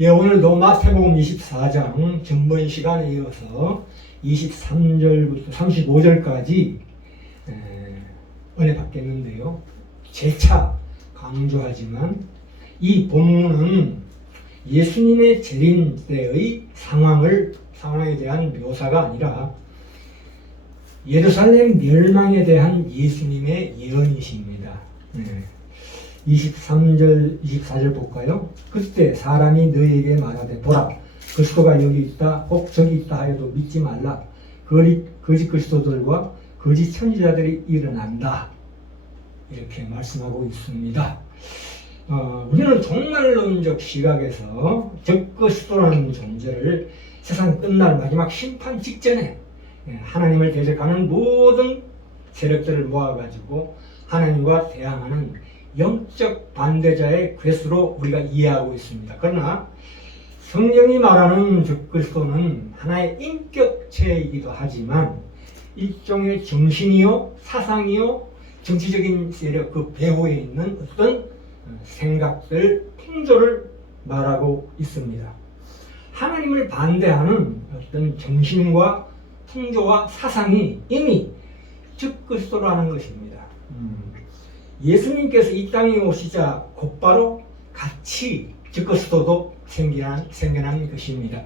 예, 오늘도 마태복음 24장 전번 시간에 이어서 23절부터 35절까지 은혜 받겠는데요. 재차 강조하지만 이 본문은 예수님의 재림 때의 상황에 대한 묘사가 아니라 예루살렘 멸망에 대한 예수님의 예언이십니다. 23절, 24절 볼까요? 그때 사람이 너희에게 말하되 보라, 그리스도가 여기 있다, 꼭 저기 있다 하여도 믿지 말라. 거짓 그리스도들과 거짓 선지자들이 일어난다. 이렇게 말씀하고 있습니다. 우리는 종말론적 시각에서 적그리스도라는 존재를 세상 끝날 마지막 심판 직전에 하나님을 대적하는 모든 세력들을 모아가지고 하나님과 대항하는 영적 반대자의 괴수로 우리가 이해하고 있습니다. 그러나 성경이 말하는 적그리스도는 하나의 인격체이기도 하지만 일종의 정신이요, 사상이요, 정치적인 세력 그 배후에 있는 어떤 생각들, 풍조를 말하고 있습니다. 하나님을 반대하는 어떤 정신과 풍조와 사상이 이미 적그리스도라는 것입니다. 예수님께서 이 땅에 오시자 곧바로 같이 적그리스도도 생겨난 것입니다.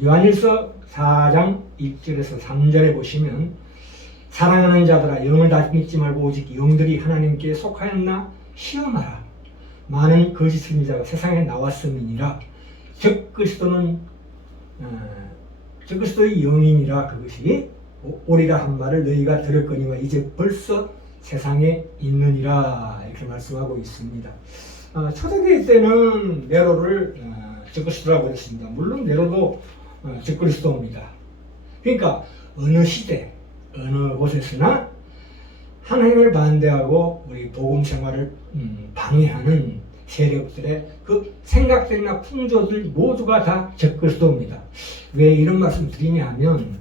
요한일서 4장 1절에서 3절에 보시면 사랑하는 자들아 영을 다 믿지 말고 오직 영들이 하나님께 속하였나 시험하라. 많은 거짓 선지자가 세상에 나왔음이니라. 적그리스도의 영이니라 그것이 오리라 한 말을 너희가 들었거니와 이제 벌써 세상에 있느니라 이렇게 말씀하고 있습니다. 초대교회 때는 네로를 적그리스도라고 했습니다. 물론 네로도 적그리스도입니다. 그러니까 어느 시대 어느 곳에서나 하나님을 반대하고 우리 복음 생활을 방해하는 세력들의 그 생각들이나 풍조들 모두가 다 적그리스도입니다. 왜 이런 말씀 드리냐 하면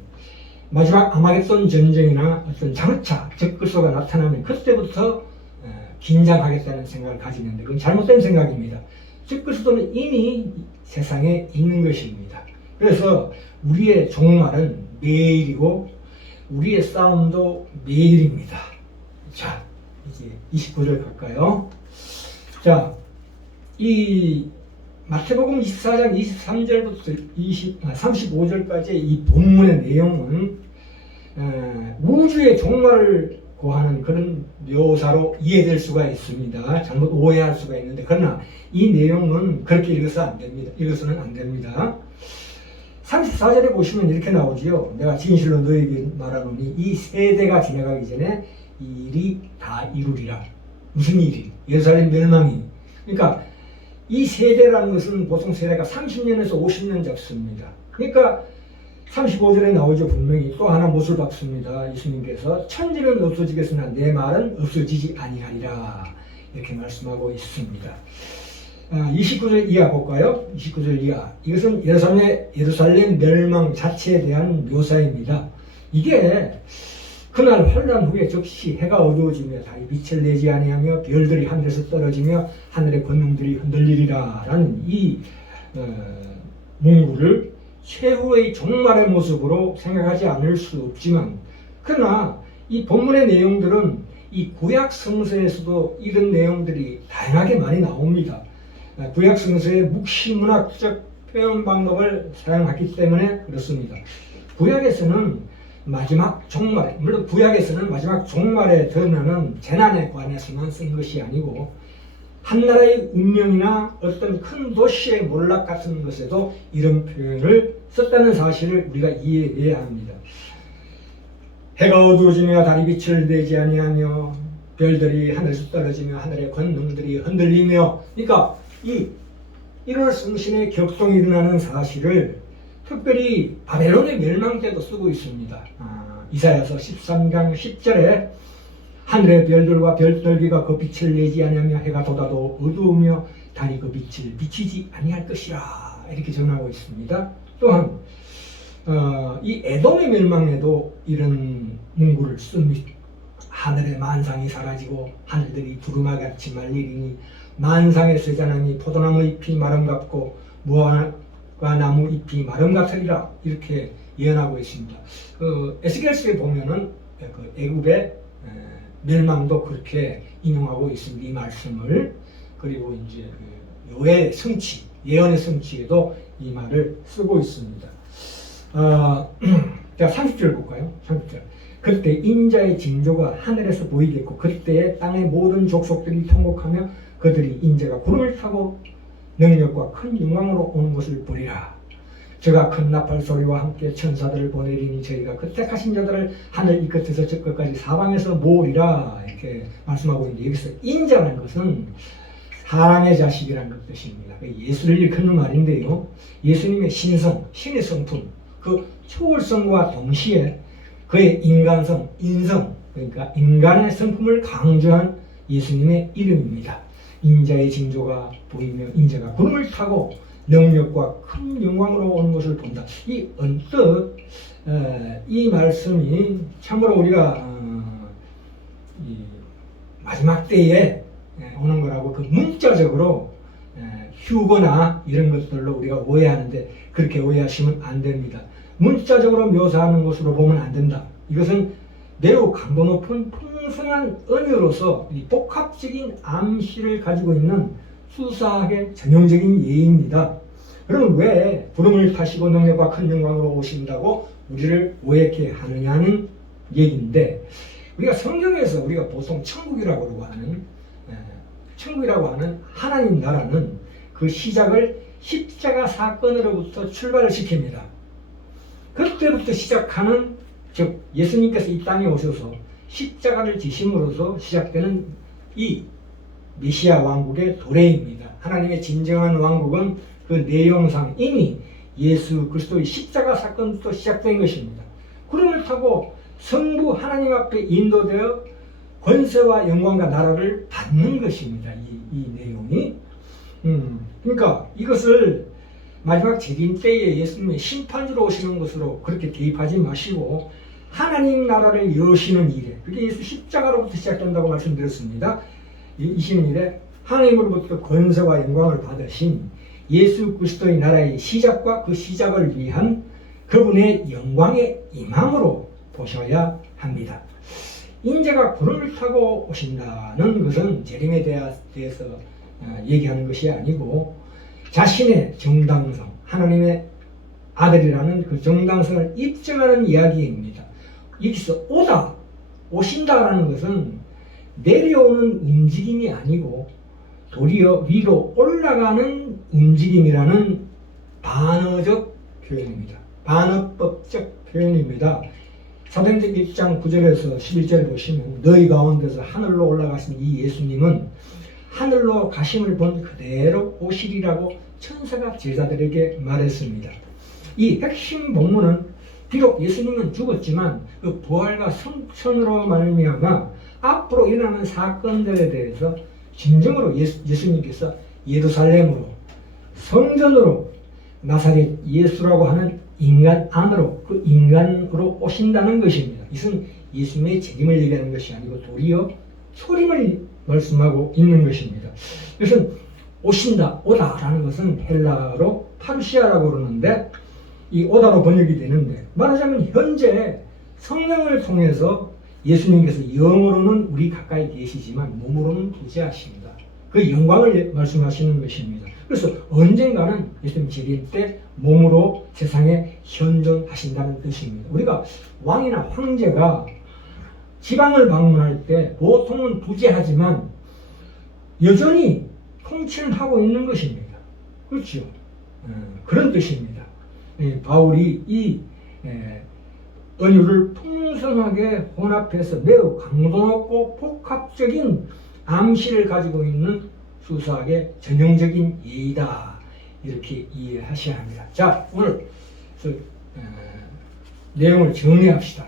마지막 아마겟돈 전쟁이나 어떤 장차 적그리스도가 나타나면 그때부터 긴장하겠다는 생각을 가지는데 그건 잘못된 생각입니다. 적그리스도는 이미 세상에 있는 것입니다. 그래서 우리의 종말은 매일이고 우리의 싸움도 매일입니다. 자, 이제 29절 갈까요? 자, 이 마태복음 24장 23절부터 35절까지의 이 본문의 내용은 우주의 종말을 고하는 그런 묘사로 이해될 수가 있습니다. 잘못 오해할 수가 있는데 그러나 이 내용은 그렇게 읽어서는 안 됩니다. 34절에 보시면 이렇게 나오지요. 내가 진실로 너에게 말하노니 이 세대가 지나가기 전에 이 일이 다 이루리라. 무슨 일이? 예루살렘 멸망이. 그러니까 이 세대라는 것은 보통 세대가 30년에서 50년 잡습니다. 그러니까 35절에 나오죠. 분명히 또 하나 못을 박습니다. 예수님께서 천지는 없어지겠으나 내 말은 없어지지 아니하리라 이렇게 말씀하고 있습니다. 29절 이하 볼까요? 29절 이하. 이것은 예루살렘 멸망 자체에 대한 묘사입니다. 이게 그날 환란 후에 즉시 해가 어두워지며 달이 빛을 내지 아니하며 별들이 하늘에서 떨어지며 하늘의 권능들이 흔들리리라 라는 이 문구를 최후의 종말의 모습으로 생각하지 않을 수 없지만 그러나 이 본문의 내용들은 이 구약 성서에서도 이런 내용들이 다양하게 많이 나옵니다. 구약 성서의 묵시문학적 표현 방법을 사용했기 때문에 그렇습니다. 구약에서는 마지막 종말에, 물론 구약에서는 마지막 종말에 드러나는 재난에 관해서만 쓴 것이 아니고 한 나라의 운명이나 어떤 큰 도시의 몰락 같은 것에도 이런 표현을 썼다는 사실을 우리가 이해해야 합니다. 해가 어두워지며 달이 빛을 내지 아니하며 별들이 하늘에서 떨어지며 하늘의 권능들이 흔들리며 그러니까 이 1월 성신의 격동이 일어나는 사실을 특별히 바벨론의 멸망 때도 쓰고 있습니다. 이사야서 13장 10절에 하늘의 별들과 별들기가 그 빛을 내지 아니하며 해가 돋아도 어두우며 달이 그 빛을 비치지 아니할 것이라 이렇게 전하고 있습니다. 또한 이 에돔의 멸망에도 이런 문구를 씁니다. 하늘의 만상이 사라지고 하늘들이 두루마같이 말리리니 만상의 세자나니 포도나무 잎이 마름 같고 무화과 나무 잎이 마름 같으리라 이렇게 예언하고 있습니다. 에스겔서에 보면은 그 애굽의 멸망도 그렇게 인용하고 있습니다. 이 말씀을. 그리고 이제 요의 성취, 예언의 성취에도 이 말을 쓰고 있습니다. 자, 30절 볼까요? 30절. 그때 인자의 징조가 하늘에서 보이겠고 그때에 땅의 모든 족속들이 통곡하며 그들이 인자가 구름을 타고 능력과 큰 영광으로 오는 것을 보리라. 저가 큰 나팔 소리와 함께 천사들을 보내리니 저희가 그 택하신 자들을 하늘 이 끝에서 저 끝까지 사방에서 모으리라 이렇게 말씀하고 있는데 여기서 인자라는 것은 사랑의 자식이라는 뜻입니다. 예수를 일컫는 말인데요. 예수님의 신성, 신의 성품, 그 초월성과 동시에 그의 인간성, 인성, 그러니까 인간의 성품을 강조한 예수님의 이름입니다. 인자의 징조가 보이며 인자가 구름을 타고 능력과 큰 영광으로 오는 것을 본다. 이 언뜻 이 말씀이 참으로 우리가 이 마지막 때에 오는 거라고 그 문자적으로 휴거나 이런 것들로 우리가 오해하는데 그렇게 오해하시면 안 됩니다. 문자적으로 묘사하는 것으로 보면 안 된다. 이것은 매우 강도 높은 풍성한 은유로서 이 복합적인 암시를 가지고 있는 수사학의 전형적인 예입니다. 그러면 왜 구름을 타시고 능력과 큰 영광으로 오신다고 우리를 오해케 하느냐는 얘기인데, 우리가 성경에서 우리가 보통 천국이라고 하는 하나님 나라는 그 시작을 십자가 사건으로부터 출발을 시킵니다. 그때부터 시작하는, 즉 예수님께서 이 땅에 오셔서 십자가를 지심으로써 시작되는 이 메시아 왕국의 도래입니다. 하나님의 진정한 왕국은 그 내용상 이미 예수 그리스도의 십자가 사건부터 시작된 것입니다. 구름을 타고 성부 하나님 앞에 인도되어 권세와 영광과 나라를 받는 것입니다. 이 내용이. 그러니까 이것을 마지막 재림 때에 예수님의 심판주로 오시는 것으로 그렇게 대입하지 마시고 하나님 나라를 여시는 일에, 그게 예수 십자가로부터 시작된다고 말씀드렸습니다. 20일에 하나님으로부터 권세와 영광을 받으신 예수 그리스도의 나라의 시작과 그 시작을 위한 그분의 영광의 임함으로 보셔야 합니다. 인자가 구름을 타고 오신다는 것은 재림에 대해서 얘기하는 것이 아니고 자신의 정당성, 하나님의 아들이라는 그 정당성을 입증하는 이야기입니다. 여기서 오신다라는 것은 내려오는 움직임이 아니고 도리어 위로 올라가는 움직임이라는 반어적 표현입니다. 반어법적 표현입니다. 사도행전 1장 9절에서 11절 보시면 너희 가운데서 하늘로 올라가신 이 예수님은 하늘로 가심을 본 그대로 오시리라고 천사가 제자들에게 말했습니다. 이 핵심 본문은 비록 예수님은 죽었지만 그 부활과 성천으로 말미암아 앞으로 일어나는 사건들에 대해서 진정으로 예수님께서 예루살렘으로, 성전으로, 나사렛 예수라고 하는 인간 안으로, 그 인간으로 오신다는 것입니다. 이것은 예수님의 재림을 얘기하는 것이 아니고 도리어 소림을 말씀하고 있는 것입니다. 그래서 오신다, 오다라는 것은 헬라어로 파루시아라고 그러는데 이 오다로 번역이 되는데, 말하자면 현재 성령을 통해서 예수님께서 영으로는 우리 가까이 계시지만 몸으로는 부재하십니다. 그 영광을 말씀하시는 것입니다. 그래서 언젠가는 예수님 재림 때 몸으로 세상에 현존하신다는 뜻입니다. 우리가 왕이나 황제가 지방을 방문할 때 보통은 부재하지만 여전히 통치는 하고 있는 것입니다. 그렇죠? 그런 뜻입니다. 바울이 이 은유를 풍성하게 혼합해서 매우 강도 높고 복합적인 암시를 가지고 있는 수사학의 전형적인 예이다, 이렇게 이해하셔야 합니다. 자, 오늘 내용을 정리합시다.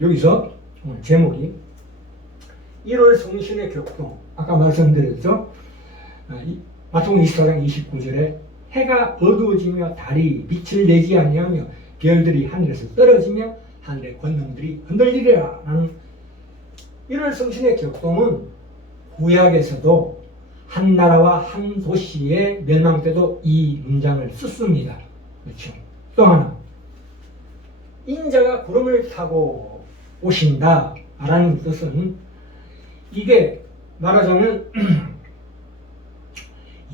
여기서 오늘 제목이 1월 성신의 격동, 아까 말씀드렸죠. 마태복음 24장 29절에 해가 어두워지며 달이 빛을 내지 아니하며 별들이 하늘에서 떨어지며 하늘의 권능들이 흔들리리라 라는 1월 성신의 격동은 구약에서도 한 나라와 한 도시의 멸망 때도 이 문장을 썼습니다. 그렇죠. 또 하나, 인자가 구름을 타고 오신다 라는 뜻은, 이게 말하자면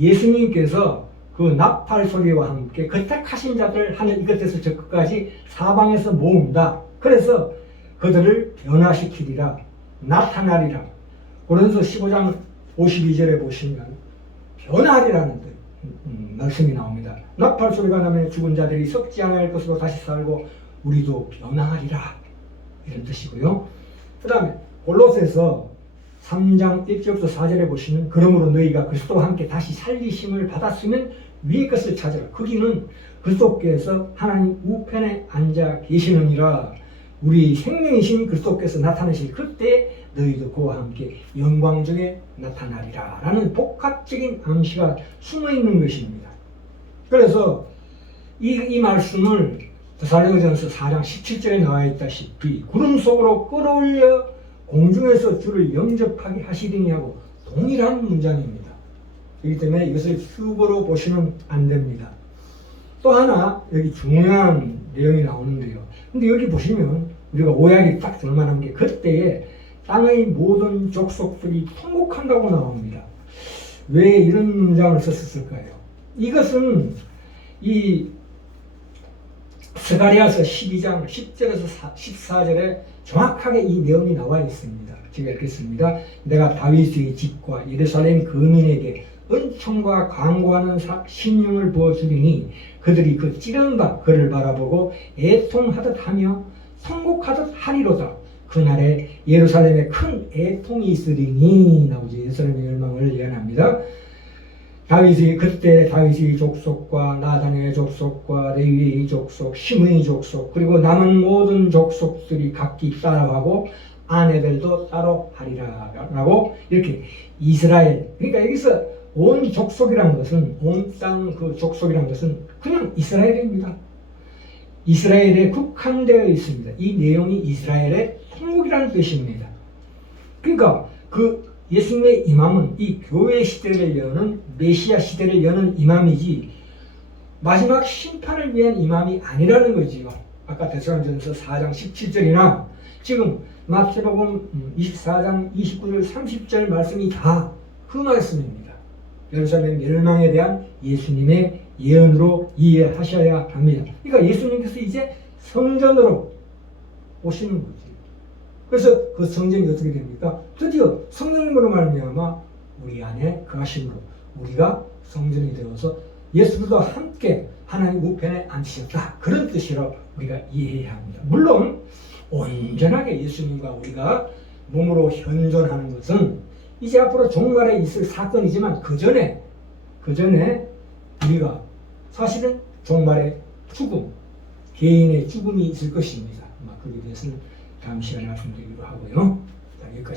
예수님께서 그 나팔 소리와 함께 그 택하신 자들 하늘 이 끝에서 저 끝까지 사방에서 모은다. 그래서 그들을 변화시키리라, 나타나리라. 고린도서 15장 52절에 보시면 변화하리라는 말씀이 나옵니다. 나팔 소리가 나면 죽은 자들이 썩지 않을 것으로 다시 살고 우리도 변화하리라, 이런 뜻이고요. 그 다음에 골로새서 3장 1절부터 4절에 보시면 그러므로 너희가 그리스도와 함께 다시 살리심을 받았으면 위의 것을 찾으라. 거기는 그리스도께서 하나님 우편에 앉아 계시느니라. 우리 생명이신 그리스도께서 나타나실 그때 너희도 그와 함께 영광 중에 나타나리라 라는 복합적인 암시가 숨어있는 것입니다. 그래서 이 말씀을 데살로니가전서 4장 17절에 나와 있다시피 구름 속으로 끌어올려 공중에서 주를 영접하게 하시리니 하고 동일한 문장입니다. 그렇기 때문에 이것을 휴거로 보시면 안 됩니다. 또 하나 여기 중요한 내용이 나오는데요. 근데 여기 보시면 우리가 오약이 딱 들만한 게 그때에 땅의 모든 족속들이 통곡한다고 나옵니다. 왜 이런 문장을 썼을까요? 이것은 이 스가랴서 12장 10절에서 14절에 정확하게 이 내용이 나와 있습니다. 제가 읽겠습니다. 내가 다윗의 집과 예루살렘 거민에게 은총과 강구하는 신령을 부어주리니 그들이 그 찌른 바 그를 바라보고 애통하듯 하며 통곡하듯 하리로다. 그날에 예루살렘에 큰 애통이 있으리니 나오지. 예루살렘의 멸망을 예언합니다. 그때 다윗의 족속과 나단의 족속과 레위의 족속, 시므의 족속, 그리고 남은 모든 족속들이 각기 따라하고 아내들도 따로 하리라 라고 이렇게 이스라엘, 그러니까 여기서 온 족속이라는 것은, 온 땅 그 족속이라는 것은 그냥 이스라엘입니다. 이스라엘에 국한되어 있습니다. 이 내용이 이스라엘의 통곡이라는 뜻입니다. 그러니까 그 예수님의 임함은 이 교회 시대를 여는, 메시아 시대를 여는 임함이지 마지막 심판을 위한 임함이 아니라는 거지요. 아까 데살로니가전서 4장 17절이나 지금 마태복음 24장 29절 30절 말씀이 다 그 말씀입니다. 예루살렘 멸망에 대한 예수님의 예언으로 이해하셔야 합니다. 그러니까 예수님께서 이제 성전으로 오시는 거지. 그래서 그 성전이 어떻게 됩니까? 드디어 성령님으로 말미암아 우리 안에 거하심으로 우리가 성전이 되어서 예수님과 함께 하나님 우편에 앉으셨다. 그런 뜻으로 우리가 이해해야 합니다. 물론 온전하게 예수님과 우리가 몸으로 현존하는 것은 이제 앞으로 종말에 있을 사건이지만 그 전에 우리가 사실은 종말의 죽음, 개인의 죽음이 있을 것입니다. 그에 대해서는 다음 시간에 말씀드리기로 하고요. 자, 여기까지.